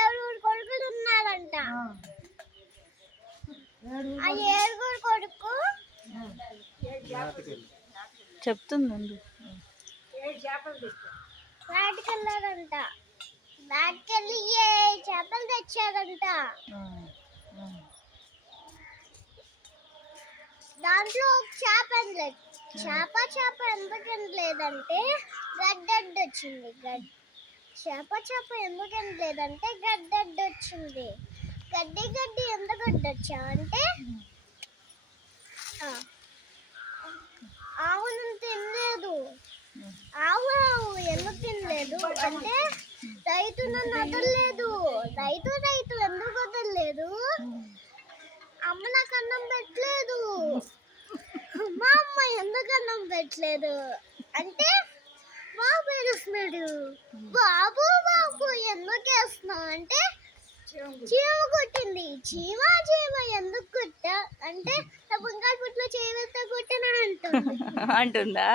ఏడుగురు కొడుకులు ఉన్నారంట. ఆ ఏడుగురు కొడుకు చెప్తుందండి. వేటకెళ్ళారంట. వేటకెళ్ళి ఏ చేపలు తెచ్చారంట. దాంట్లో ఒక చేప అనలేదు. చేప ఎందుకని లేదంటే గడ్డడ్డు వచ్చింది. చేప ఎందుకని లేదంటే గడ్డడ్డు వచ్చింది. గడ్డి ఎందుకు గడ్డొచ్చా అంటే ఆవును తినలేదు. ఆవు ఎందుకు తినలేదు అంటే రైతు నన్ను వదలలేదు. రైతు ఎందుకు వదలలేదు? అమ్మ నాకు అన్నం పెట్టలేదు. మా అమ్మ ఎందుకు అన్నం పెట్టలేదు అంటే బాబు ఏడుస్తున్నాడు. బాబు ఎందుకు వేస్తున్నావు అంటే చీమ కొట్టింది. చీమ ఎందుకు కొట్టా అంటే నా బంగారు పుట్లో చీమతో కొట్టినా అంటుందా?